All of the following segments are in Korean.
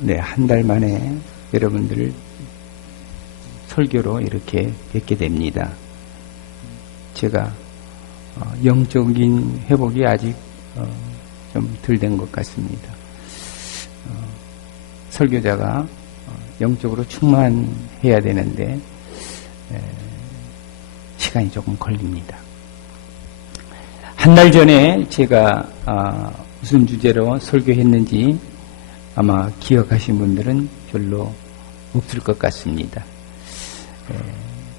네, 한 달 만에 여러분들을 설교로 이렇게 뵙게 됩니다. 제가 영적인 회복이 아직 좀 덜 된 것 같습니다. 설교자가 영적으로 충만해야 되는데 시간이 조금 걸립니다. 한 달 전에 제가 무슨 주제로 설교했는지 아마 기억하신 분들은 별로 없을 것 같습니다.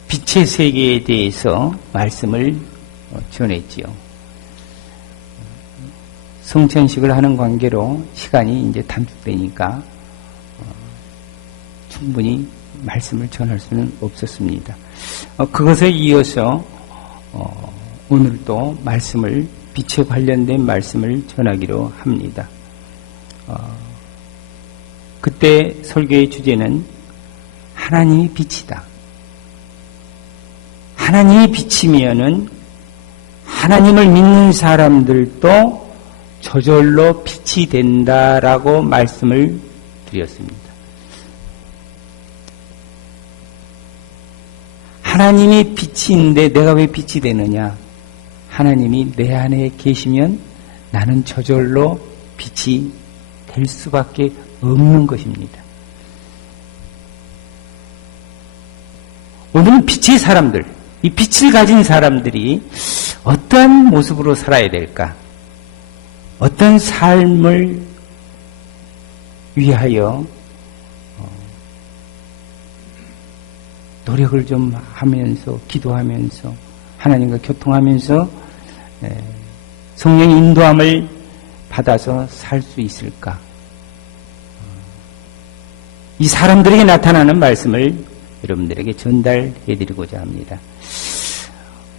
빛의 세계에 대해서 말씀을 전했지요. 성찬식을 하는 관계로 시간이 이제 단축되니까 충분히 말씀을 전할 수는 없었습니다. 그것에 이어서 오늘 또 말씀을 빛에 관련된 말씀을 전하기로 합니다. 그때 설교의 주제는 하나님이 빛이다. 하나님이 빛이면은 하나님을 믿는 사람들도 저절로 빛이 된다라고 말씀을 드렸습니다. 하나님이 빛인데 내가 왜 빛이 되느냐? 하나님이 내 안에 계시면 나는 저절로 빛이 될 수밖에 없는 것입니다. 오늘은 빛의 사람들, 이 빛을 가진 사람들이 어떠한 모습으로 살아야 될까? 어떤 삶을 위하여 노력을 좀 하면서 기도하면서 하나님과 교통하면서 성령의 인도함을 받아서 살 수 있을까? 이 사람들에게 나타나는 말씀을 여러분들에게 전달해드리고자 합니다.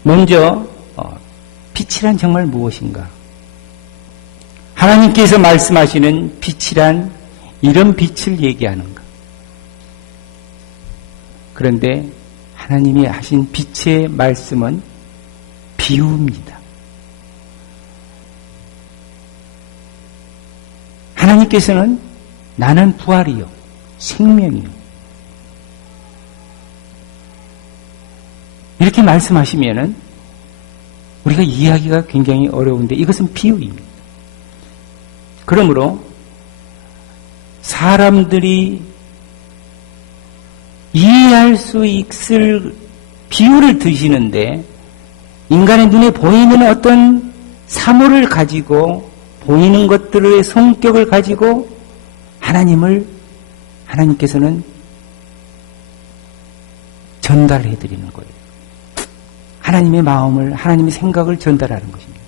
먼저 빛이란 정말 무엇인가? 하나님께서 말씀하시는 빛이란 이런 빛을 얘기하는가? 그런데 하나님이 하신 빛의 말씀은 비유입니다. 하나님께서는 나는 부활이요 생명이요 이렇게 말씀하시면은 우리가 이해하기가 굉장히 어려운데 이것은 비유입니다. 그러므로 사람들이 이해할 수 있을 비유를 드시는데 인간의 눈에 보이는 어떤 사물을 가지고 보이는 것들의 성격을 가지고 하나님께서는 전달해 드리는 거예요. 하나님의 마음을, 하나님의 생각을 전달하는 것입니다.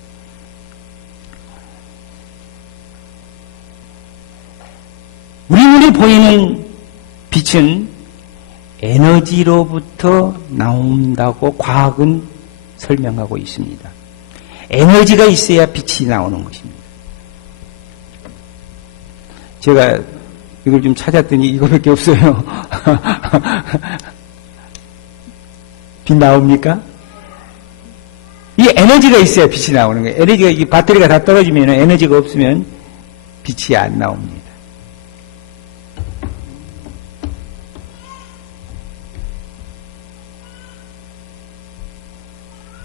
우리 눈에 보이는 빛은 에너지로부터 나온다고 과학은 설명하고 있습니다. 에너지가 있어야 빛이 나오는 것입니다. 제가 이걸 좀 찾았더니 이거밖에 없어요. 빛 나옵니까? 이 에너지가 있어야 빛이 나오는 거예요. 에너지가, 이 배터리가 다 떨어지면 에너지가 없으면 빛이 안 나옵니다.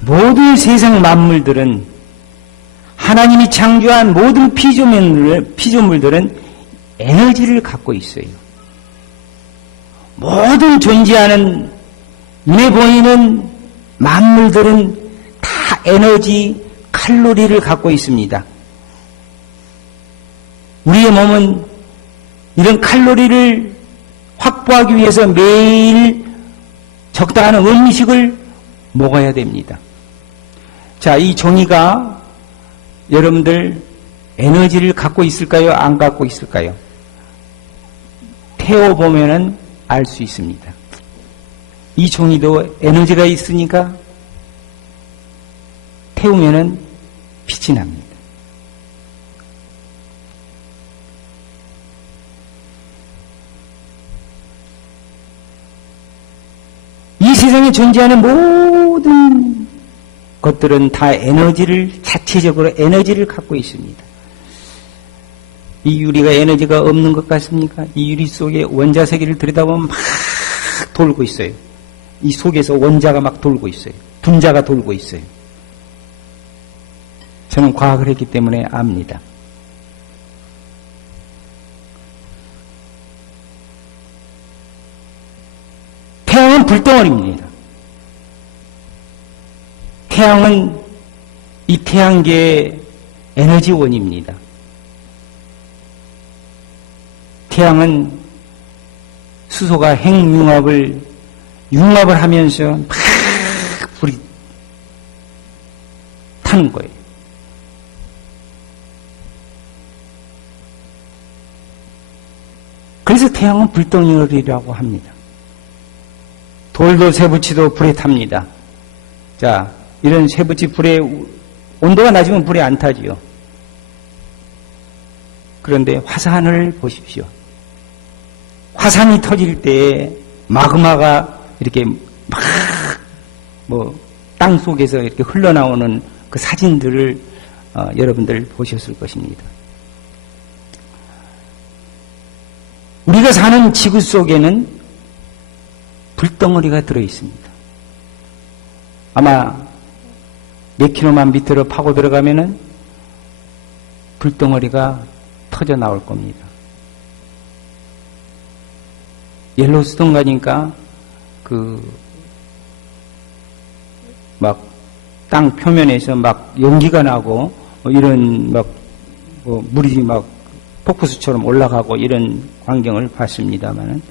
모든 세상 만물들은 하나님이 창조한 모든 피조물들은 에너지를 갖고 있어요. 모든 존재하는 눈에 보이는 만물들은 다 에너지, 칼로리를 갖고 있습니다. 우리의 몸은 이런 칼로리를 확보하기 위해서 매일 적당한 음식을 먹어야 됩니다. 자, 이 종이가 여러분들 에너지를 갖고 있을까요? 안 갖고 있을까요? 태워보면은 알 수 있습니다. 이 종이도 에너지가 있으니까 태우면은 빛이 납니다. 이 세상에 존재하는 모든 것들은 다 자체적으로 에너지를 갖고 있습니다. 이 유리가 에너지가 없는 것 같습니까? 이 유리 속에 원자 세계를 들여다보면 막 돌고 있어요. 이 속에서 원자가 막 돌고 있어요. 분자가 돌고 있어요. 저는 과학을 했기 때문에 압니다. 태양은 불덩어리입니다. 태양은 이 태양계의 에너지원입니다. 태양은 수소가 핵융합을 하면서 막 불이 타는 거예요. 그래서 태양은 불덩어리라고 합니다. 돌도 쇠붙이도 불에 탑니다. 자, 이런 쇠붙이 불에 온도가 낮으면 불에 안 타지요. 그런데 화산을 보십시오. 화산이 터질 때 마그마가 이렇게 막 땅 속에서 이렇게 흘러나오는 그 사진들을 여러분들 보셨을 것입니다. 우리가 사는 지구 속에는 불덩어리가 들어 있습니다. 아마 몇 킬로만 밑으로 파고 들어가면은 불덩어리가 터져 나올 겁니다. 옐로스톤 가니까 땅 표면에서 막 연기가 나고 이런 물이 막 폭포수처럼 올라가고 이런 광경을 봤습니다만은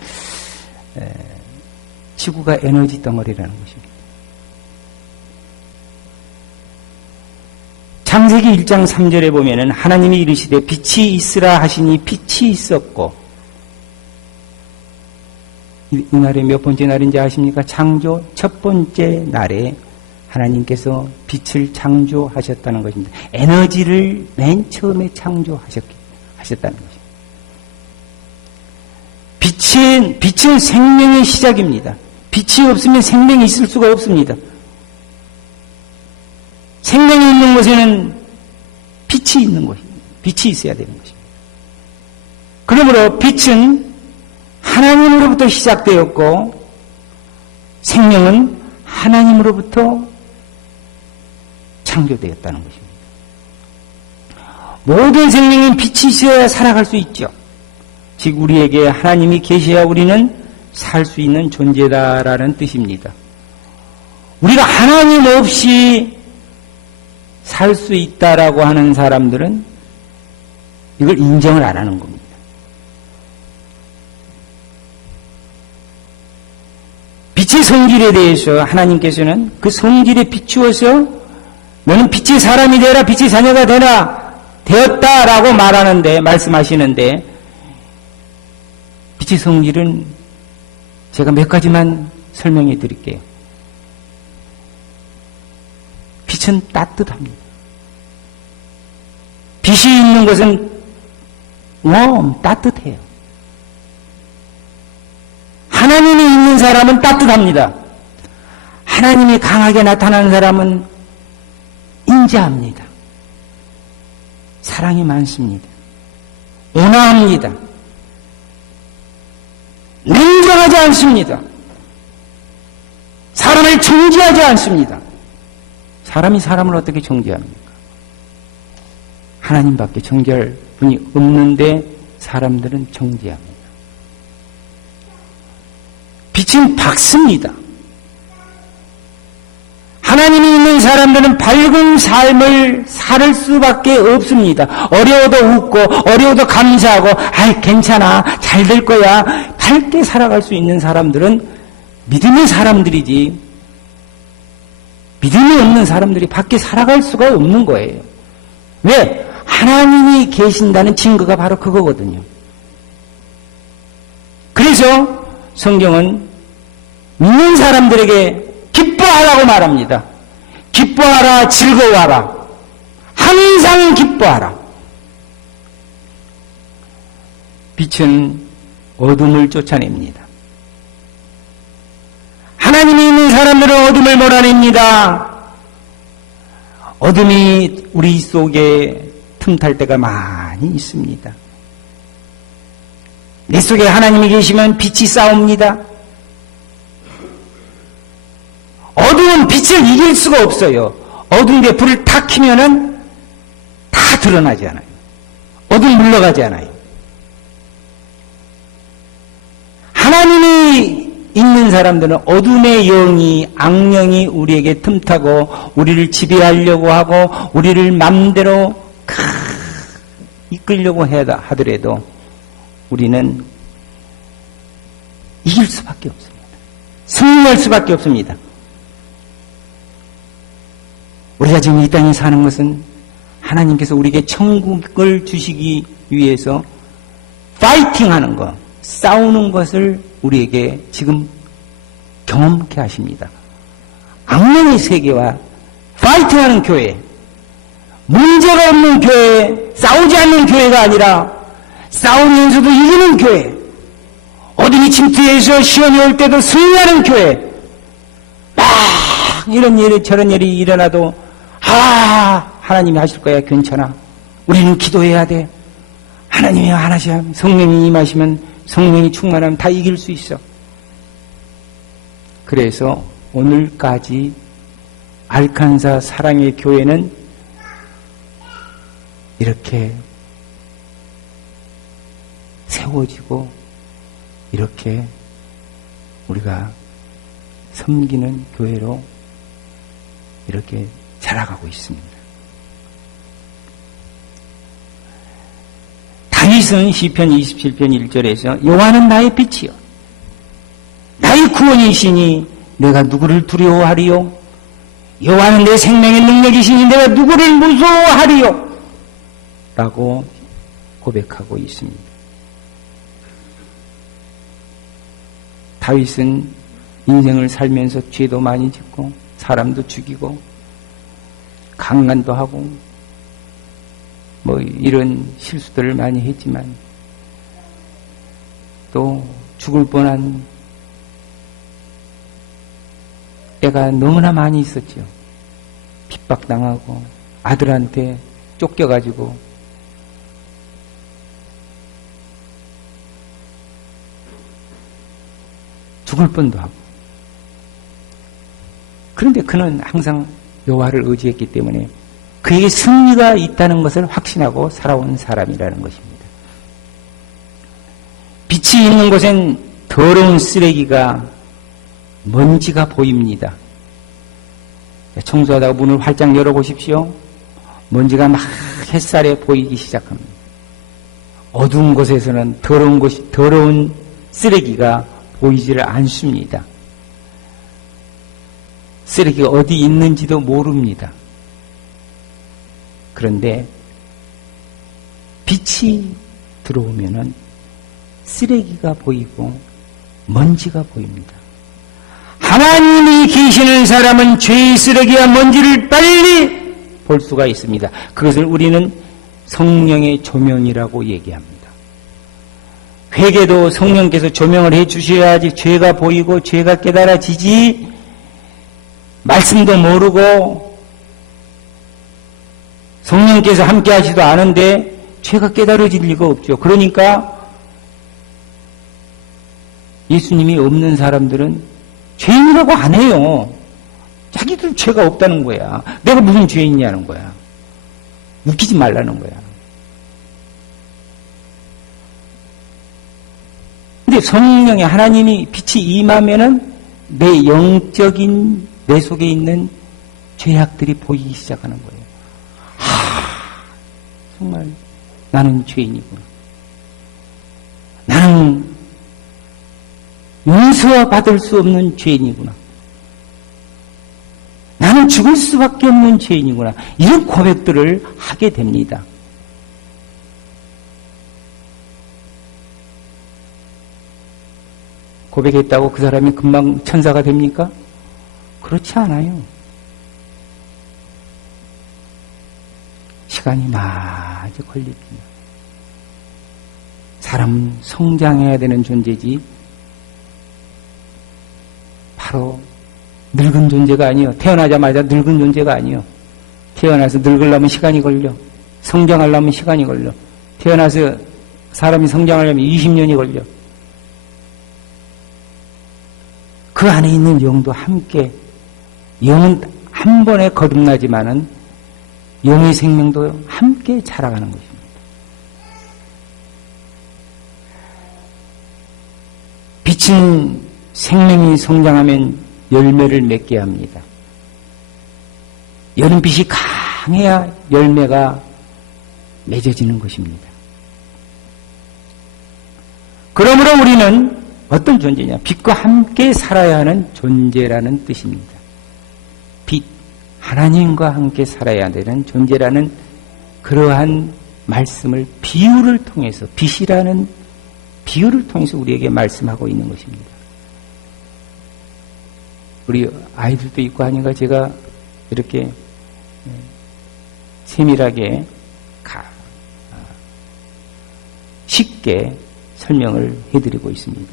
지구가 에너지 덩어리라는 것입니다. 창세기 1장 3절에 보면은 하나님이 이르시되 빛이 있으라 하시니 빛이 있었고, 이 날이 몇 번째 날인지 아십니까? 창조 첫 번째 날에 하나님께서 빛을 창조하셨다는 것입니다. 에너지를 맨 처음에 창조하셨다는 것입니다. 빛은 생명의 시작입니다. 빛이 없으면 생명이 있을 수가 없습니다. 생명이 있는 곳에는 빛이 있는 것입니다. 빛이 있어야 되는 것입니다. 그러므로 빛은 하나님으로부터 시작되었고 생명은 하나님으로부터 창조되었다는 것입니다. 모든 생명은 빛이 있어야 살아갈 수 있죠. 즉 우리에게 하나님이 계셔야 우리는 살 수 있는 존재다라는 뜻입니다. 우리가 하나님 없이 살 수 있다라고 하는 사람들은 이걸 인정을 안 하는 겁니다. 빛의 성질에 대해서 하나님께서는 그 성질에 비추어서 너는 빛의 사람이 되라, 빛의 자녀가 되었다라고 말씀하시는데 빛의 성질은 제가 몇 가지만 설명해 드릴게요. 빛은 따뜻합니다. 빛이 있는 것은 따뜻해요. 하나님이 있는 사람은 따뜻합니다. 하나님이 강하게 나타나는 사람은 인자합니다. 사랑이 많습니다. 온화합니다. 냉정하지 않습니다. 사람을 정죄하지 않습니다. 사람이 사람을 어떻게 정죄합니까? 하나님밖에 정죄할 분이 없는데 사람들은 정죄합니다. 빛은 밝습니다. 하나님이 있는 사람들은 밝은 삶을 살 수밖에 없습니다. 어려워도 웃고 어려워도 감사하고 괜찮아 잘 될 거야 밝게 살아갈 수 있는 사람들은 믿음의 사람들이지 믿음이 없는 사람들이 밖에 살아갈 수가 없는 거예요. 왜? 하나님이 계신다는 증거가 바로 그거거든요. 그래서 성경은 믿는 사람들에게 기뻐하라고 말합니다. 기뻐하라, 즐거워하라. 항상 기뻐하라. 빛은 어둠을 쫓아냅니다. 하나님이 있는 사람들은 어둠을 몰아냅니다. 어둠이 우리 속에 틈탈 때가 많이 있습니다. 내 속에 하나님이 계시면 빛이 싸웁니다. 어두운 빛을 이길 수가 없어요. 어두운 데 불을 탁 켜면은 다 드러나지 않아요. 어둠 물러가지 않아요. 하나님이 있는 사람들은 어둠의 영이, 악령이 우리에게 틈타고 우리를 지배하려고 하고 우리를 맘대로 이끌려고 하더라도 우리는 이길 수밖에 없습니다. 승리할 수밖에 없습니다. 우리가 지금 이 땅에 사는 것은 하나님께서 우리에게 천국을 주시기 위해서 파이팅하는 것, 싸우는 것을 우리에게 지금 경험케 하십니다. 악령의 세계와 파이팅하는 교회, 문제가 없는 교회, 싸우지 않는 교회가 아니라 싸우면서도 이기는 교회, 어둠이 침투해서 시험이 올 때도 승리하는 교회, 막 이런 일이 저런 일이 일어나도 하나님이 하실 거야. 괜찮아. 우리는 기도해야 돼. 하나님이 안 하시면, 성령이 임하시면, 성령이 충만하면 다 이길 수 있어. 그래서 오늘까지 알칸사 사랑의 교회는 이렇게 세워지고 이렇게 우리가 섬기는 교회로 이렇게 자라가고 있습니다. 다윗은 시편 27편 1절에서 여호와는 나의 빛이요 나의 구원이시니 내가 누구를 두려워하리요? 여호와는 내 생명의 능력이시니 내가 누구를 무서워하리요? 라고 고백하고 있습니다. 다윗은 인생을 살면서 죄도 많이 짓고 사람도 죽이고 강간도 하고 뭐 이런 실수들을 많이 했지만 또 죽을 뻔한 때가 너무나 많이 있었죠. 핍박당하고 아들한테 쫓겨가지고 죽을 뻔도 하고. 그런데 그는 항상 여호와를 의지했기 때문에 그에게 승리가 있다는 것을 확신하고 살아온 사람이라는 것입니다. 빛이 있는 곳엔 더러운 쓰레기가 먼지가 보입니다. 청소하다가 문을 활짝 열어보십시오. 먼지가 막 햇살에 보이기 시작합니다. 어두운 곳에서는 더러운 쓰레기가 보이지를 않습니다. 쓰레기가 어디 있는지도 모릅니다. 그런데 빛이 들어오면은 쓰레기가 보이고 먼지가 보입니다. 하나님이 계시는 사람은 죄의 쓰레기와 먼지를 빨리 볼 수가 있습니다. 그것을 우리는 성령의 조명이라고 얘기합니다. 회개도 성령께서 조명을 해 주셔야지 죄가 보이고 죄가 깨달아지지, 말씀도 모르고 성령께서 함께 하지도 않은데 죄가 깨달아질 리가 없죠. 그러니까 예수님이 없는 사람들은 죄인이라고 안 해요. 자기들 죄가 없다는 거야. 내가 무슨 죄 있냐는 거야. 웃기지 말라는 거야. 근데 성령의 하나님이 빛이 임하면은 내 영적인 내 속에 있는 죄악들이 보이기 시작하는 거예요. 정말 나는 죄인이구나. 나는 용서받을 수 없는 죄인이구나. 나는 죽을 수밖에 없는 죄인이구나. 이런 고백들을 하게 됩니다. 고백했다고 그 사람이 금방 천사가 됩니까? 그렇지 않아요. 시간이 많이 걸립니다. 사람은 성장해야 되는 존재지 바로 늙은 존재가 아니요. 태어나자마자 늙은 존재가 아니요. 태어나서 늙으려면 시간이 걸려. 성장하려면 시간이 걸려. 태어나서 사람이 성장하려면 20년이 걸려. 그 안에 있는 영도 함께, 영은 한 번에 거듭나지만은 영의 생명도 함께 자라가는 것입니다. 빛은 생명이 성장하면 열매를 맺게 합니다. 여름빛이 강해야 열매가 맺어지는 것입니다. 그러므로 우리는 어떤 존재냐? 빛과 함께 살아야 하는 존재라는 뜻입니다. 빛, 하나님과 함께 살아야 되는 존재라는 그러한 말씀을 비유를 통해서, 빛이라는 비유를 통해서 우리에게 말씀하고 있는 것입니다. 우리 아이들도 있고 하니까 제가 이렇게 세밀하게 쉽게 설명을 해드리고 있습니다.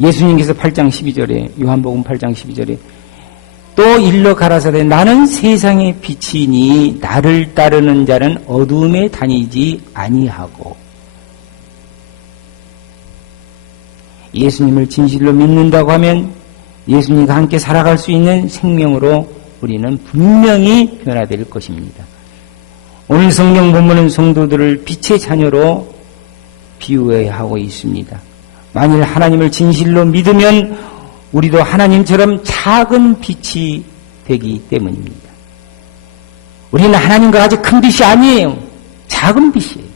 예수님께서 8장 12절에, 요한복음 8장 12절에 또 일러 가라사대 나는 세상의 빛이니 나를 따르는 자는 어두움에 다니지 아니하고, 예수님을 진실로 믿는다고 하면 예수님과 함께 살아갈 수 있는 생명으로 우리는 분명히 변화될 것입니다. 오늘 성경 본문은 성도들을 빛의 자녀로 비유하고 있습니다. 만일 하나님을 진실로 믿으면 우리도 하나님처럼 작은 빛이 되기 때문입니다. 우리는 하나님과 아주 큰 빛이 아니에요. 작은 빛이에요.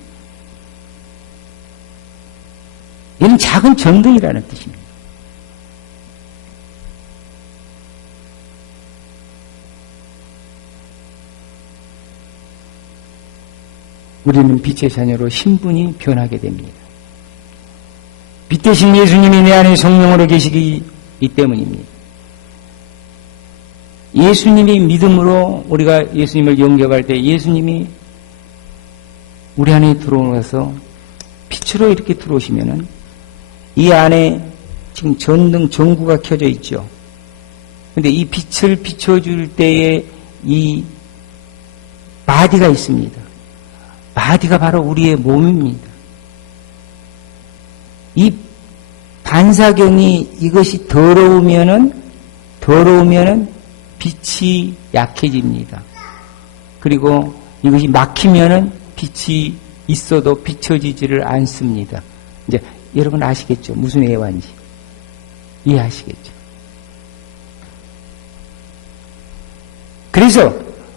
이는 작은 전등이라는 뜻입니다. 우리는 빛의 자녀로 신분이 변하게 됩니다. 빛 대신 예수님이 내 안에 성령으로 계시기 때문입니다. 예수님이 믿음으로 우리가 예수님을 영접할 때 예수님이 우리 안에 들어오셔서 빛으로 이렇게 들어오시면은 이 안에 지금 전등 전구가 켜져 있죠. 근데 이 빛을 비춰줄 때에 이 마디가 있습니다. 마디가 바로 우리의 몸입니다. 이 반사경이 이것이 더러우면은 빛이 약해집니다. 그리고 이것이 막히면은 빛이 있어도 비춰지지를 않습니다. 이제 여러분 아시겠죠? 무슨 애완지 이해하시겠죠? 그래서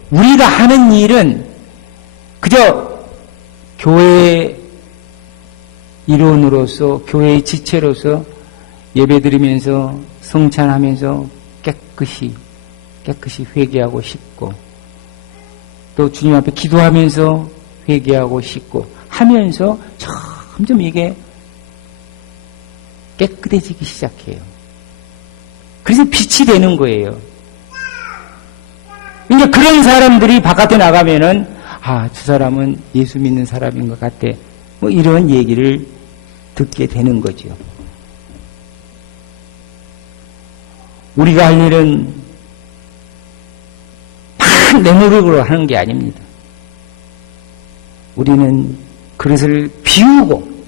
우리가 하는 일은 그저 교회의 일원으로서, 교회의 지체로서 예배드리면서 성찬하면서 깨끗이 회개하고 싶고, 또 주님 앞에 기도하면서 회개하고 싶고 하면서 점점 이게 깨끗해지기 시작해요. 그래서 빛이 되는 거예요. 그러니까 그런 사람들이 바깥에 나가면은 저 사람은 예수 믿는 사람인 것 같아. 뭐 이런 얘기를 듣게 되는 거죠. 우리가 할 일은 막 내 노력으로 하는 게 아닙니다. 우리는 그릇을 비우고,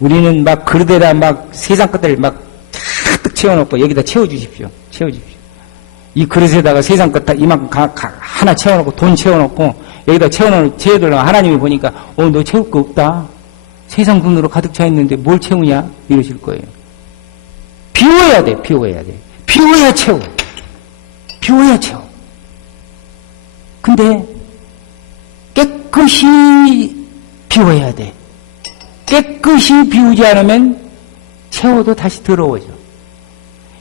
우리는 막 그릇에다 막 세상 것들 막 가득 채워놓고 여기다 채워주십시오. 이 그릇에다가 세상 것 다 이만큼 하나 채워놓고 돈 채워놓고 여기다 채워두려면 하나님이 보니까 너 채울 거 없다. 세상 돈으로 가득 차 있는데 뭘 채우냐? 이러실 거예요. 비워야 돼. 비워야 채워. 근데 깨끗이 비워야 돼. 깨끗이 비우지 않으면 채워도 다시 더러워져.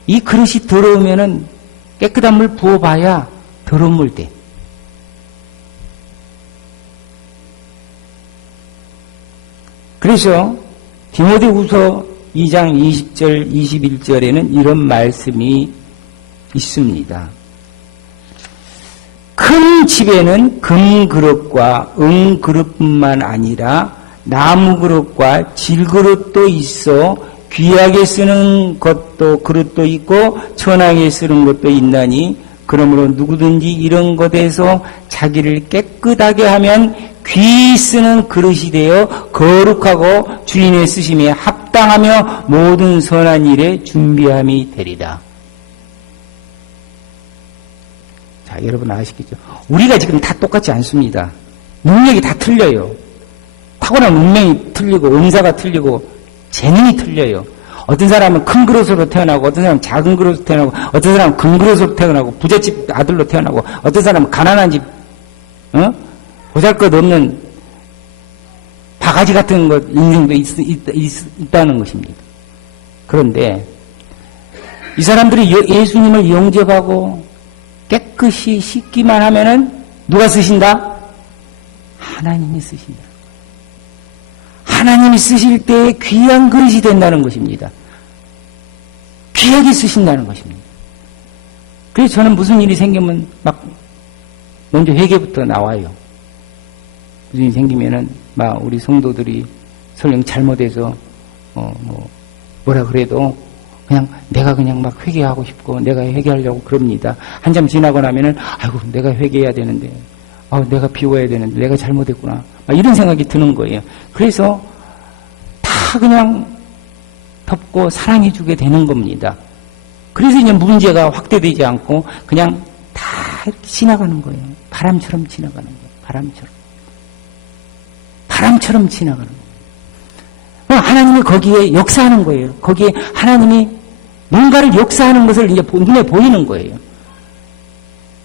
이 그릇이 더러우면은 깨끗한 물 부어봐야 더러운 물 돼. 그래서 디모데후서 2장 20절 21절에는 이런 말씀이 있습니다. 큰 집에는 금그릇과 은그릇뿐만 아니라 나무그릇과 질그릇도 있어 귀하게 쓰는 것도 그릇도 있고 천하게 쓰는 것도 있나니 그러므로 누구든지 이런 것에서 자기를 깨끗하게 하면 귀 쓰는 그릇이 되어 거룩하고 주인의 쓰심에 합당하며 모든 선한 일에 준비함이 되리라. 자, 여러분 아시겠죠? 우리가 지금 다 똑같지 않습니다. 능력이 다 틀려요. 타고난 운명이 틀리고 은사가 틀리고 재능이 틀려요. 어떤 사람은 큰 그릇으로 태어나고 어떤 사람은 작은 그릇으로 태어나고 어떤 사람은 큰 그릇으로 태어나고 부잣집 아들로 태어나고 어떤 사람은 가난한 집 보잘것없는 바가지 같은 것 인생도 있다는 것입니다. 그런데 이 사람들이 예수님을 영접하고 깨끗이 씻기만 하면은 누가 쓰신다? 하나님이 쓰신다. 하나님이 쓰실 때 귀한 그릇이 된다는 것입니다. 귀하게 쓰신다는 것입니다. 그래서 저는 무슨 일이 생기면 막 먼저 회개부터 나와요. 무슨 일이 생기면은 막 우리 성도들이 설령 잘못해서 뭐라 그래도 그냥 내가 그냥 막 회개하고 싶고 내가 회개하려고 그럽니다. 한참 지나고 나면은 아이고 내가 회개해야 되는데 내가 비워야 되는데 내가 잘못했구나. 이런 생각이 드는 거예요. 그래서 다 그냥 덮고 사랑해주게 되는 겁니다. 그래서 이제 문제가 확대되지 않고 그냥 다 지나가는 거예요. 바람처럼 지나가는 거예요. 바람처럼 지나가는 거예요. 하나님이 거기에 역사하는 거예요. 거기에 하나님이 뭔가를 역사하는 것을 이제 눈에 보이는 거예요.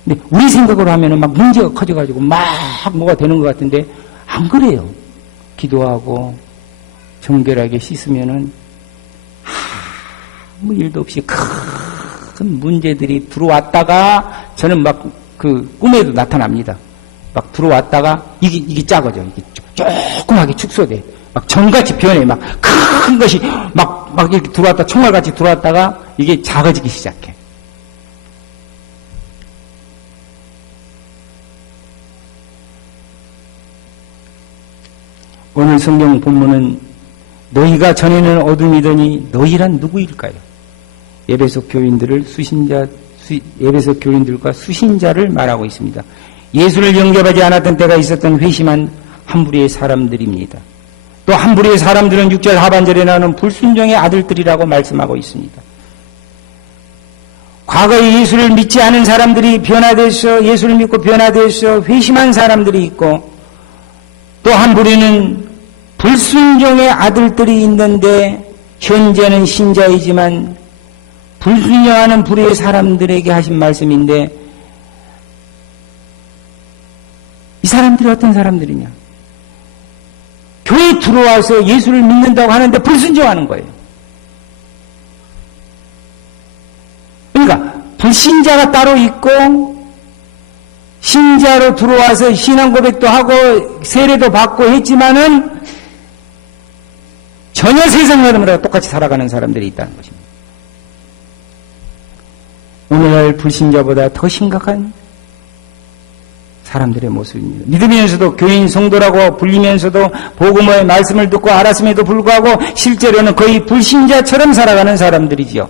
근데 우리 생각으로 하면은 막 문제가 커져가지고 막 뭐가 되는 것 같은데 안 그래요. 기도하고 정결하게 씻으면은 아무 일도 없이 큰 문제들이 들어왔다가 저는 막 그 꿈에도 나타납니다. 막 들어왔다가 이게 작아져. 이게 조그맣게 축소돼. 막 정같이 변해. 막 큰 것이 막 이렇게 들어왔다 총알같이 들어왔다가 이게 작아지기 시작해. 오늘 성경 본문은 너희가 전에는 어둠이더니 너희란 누구일까요? 에베소 교인들과 수신자를 말하고 있습니다. 예수를 영접하지 않았던 때가 있었던 회심한 한 부류의 사람들입니다. 또 한 부류의 사람들은 6절 하반절에 나오는 불순종의 아들들이라고 말씀하고 있습니다. 과거에 예수를 믿지 않은 사람들이 변화돼서 예수를 믿고 변화돼서 회심한 사람들이 있고 또 한 부류는 불순종의 아들들이 있는데 현재는 신자이지만 불순종하는 부류의 사람들에게 하신 말씀인데 이 사람들이 어떤 사람들이냐? 교회에 들어와서 예수를 믿는다고 하는데 불순종하는 거예요. 그러니까 불신자가 따로 있고 신자로 들어와서 신앙 고백도 하고 세례도 받고 했지만은 전혀 세상 흐름으로 똑같이 살아가는 사람들이 있다는 것입니다. 오늘날 불신자보다 더 심각한 사람들의 모습입니다. 믿으면서도 교인 성도라고 불리면서도 복음의 말씀을 듣고 알았음에도 불구하고 실제로는 거의 불신자처럼 살아가는 사람들이지요.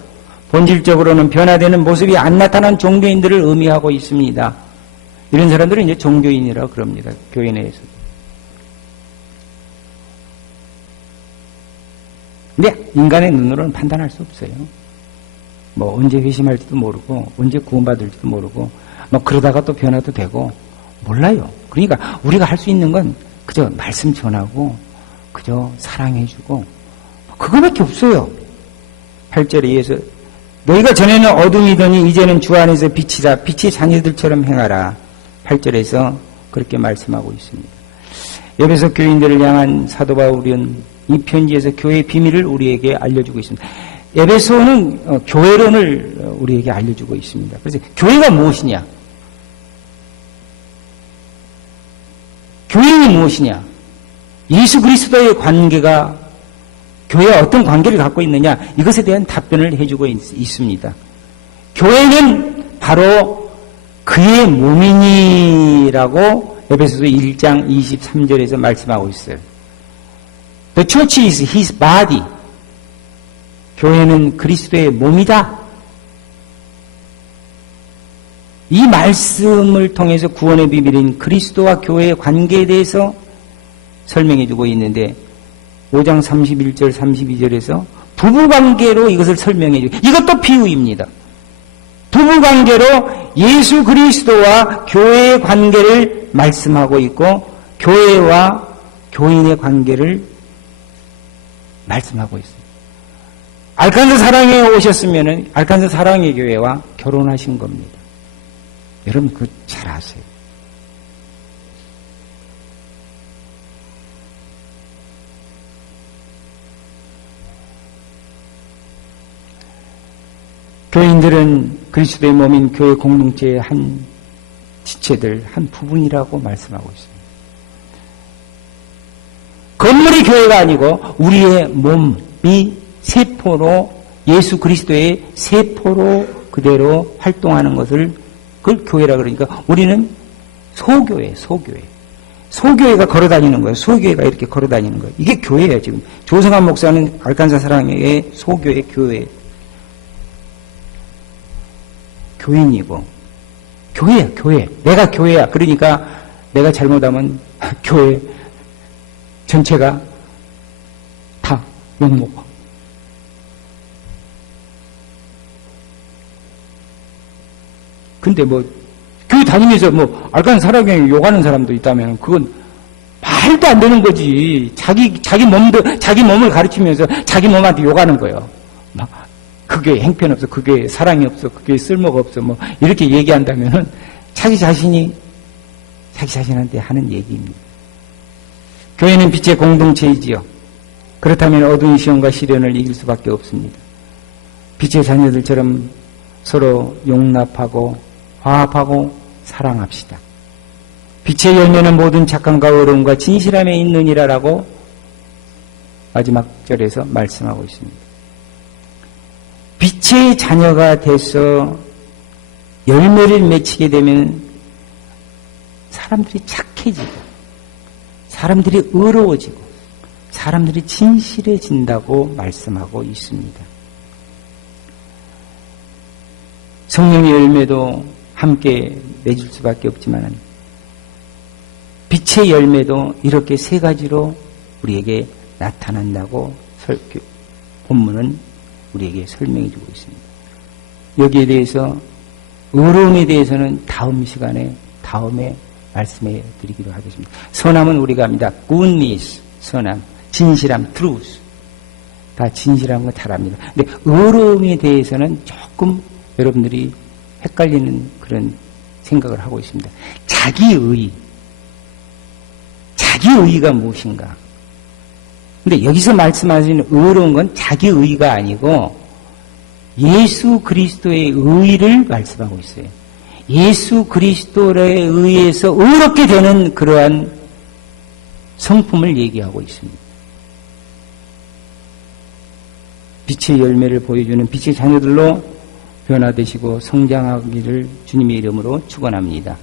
본질적으로는 변화되는 모습이 안 나타난 종교인들을 의미하고 있습니다. 이런 사람들은 이제 종교인이라고 그럽니다. 교회 내에서도. 근데 인간의 눈으로는 판단할 수 없어요. 뭐 언제 회심할지도 모르고 언제 구원받을지도 모르고 뭐 그러다가 또 변화도 되고 몰라요. 그러니까 우리가 할 수 있는 건 그저 말씀 전하고 그저 사랑해주고 그거밖에 없어요. 8절에 의해서 너희가 전에는 어둠이더니 이제는 주 안에서 빛이라 빛의 자녀들처럼 행하라. 8절에서 그렇게 말씀하고 있습니다. 에베소 교인들을 향한 사도 바울은 이 편지에서 교회의 비밀을 우리에게 알려주고 있습니다. 에베소는 교회론을 우리에게 알려주고 있습니다. 그래서 교회가 무엇이냐? 교인이 무엇이냐? 예수 그리스도의 관계가 교회와 어떤 관계를 갖고 있느냐? 이것에 대한 답변을 해주고 있습니다. 교회는 바로 그의 몸이니라고 에베소서 1장 23절에서 말씀하고 있어요. The church is his body. 교회는 그리스도의 몸이다. 이 말씀을 통해서 구원의 비밀인 그리스도와 교회의 관계에 대해서 설명해 주고 있는데 5장 31절 32절에서 부부관계로 이것을 설명해 주고 이것도 비유입니다. 부부관계로 예수 그리스도와 교회의 관계를 말씀하고 있고 교회와 교인의 관계를 말씀하고 있습니다. 알칸스 사랑에 오셨으면 알칸스 사랑의 교회와 결혼하신 겁니다. 여러분 그거 잘 아세요. 교인들은 그리스도의 몸인 교회 공동체의 한 지체들, 한 부분이라고 말씀하고 있습니다. 건물이 교회가 아니고 우리의 몸이 세포로 예수 그리스도의 세포로 그대로 활동하는 것을 그걸 교회라 그러니까 우리는 소교회. 소교회가 걸어다니는 거예요. 소교회가 이렇게 걸어다니는 거예요. 이게 교회예요. 지금 조성한 목사는 알칸사 사랑의 소교회 교회. 교인이고 교회야 교회. 내가 교회야. 그러니까 내가 잘못하면 교회 전체가 다 욕먹어. 근데 뭐 교회 다니면서 뭐 알칸 사랑에 욕하는 사람도 있다면 그건 말도 안 되는 거지. 자기 몸을 가르치면서 자기 몸한테 욕하는 거예요. 막 그게 행편없어, 그게 사랑이 없어, 그게 쓸모가 없어, 뭐 이렇게 얘기한다면은 자기 자신한테 하는 얘기입니다. 교회는 빛의 공동체이지요. 그렇다면 어두운 시험과 시련을 이길 수밖에 없습니다. 빛의 자녀들처럼 서로 용납하고 화합하고 사랑합시다. 빛의 열매는 모든 착함과 의로움과 진실함에 있느니라라고 마지막 절에서 말씀하고 있습니다. 빛의 자녀가 돼서 열매를 맺히게 되면 사람들이 착해지고 사람들이 의로워지고 사람들이 진실해진다고 말씀하고 있습니다. 성령의 열매도 함께 맺을 수밖에 없지만 빛의 열매도 이렇게 세 가지로 우리에게 나타난다고 본문은 우리에게 설명해 주고 있습니다. 여기에 대해서 의로움에 대해서는 다음 시간에 다음에 말씀해 드리기로 하겠습니다. 선함은 우리가 합니다. goodness, 선함, 진실함, truth. 다 진실한 거 잘 압니다. 근데 의로움에 대해서는 조금 여러분들이 헷갈리는 그런 생각을 하고 있습니다. 자기의가 무엇인가? 근데 여기서 말씀하시는 의로운 건 자기의가 아니고 예수 그리스도의 의를 말씀하고 있어요. 예수 그리스도에 의해서 의롭게 되는 그러한 성품을 얘기하고 있습니다. 빛의 열매를 보여주는 빛의 자녀들로 변화되시고 성장하기를 주님의 이름으로 축원합니다.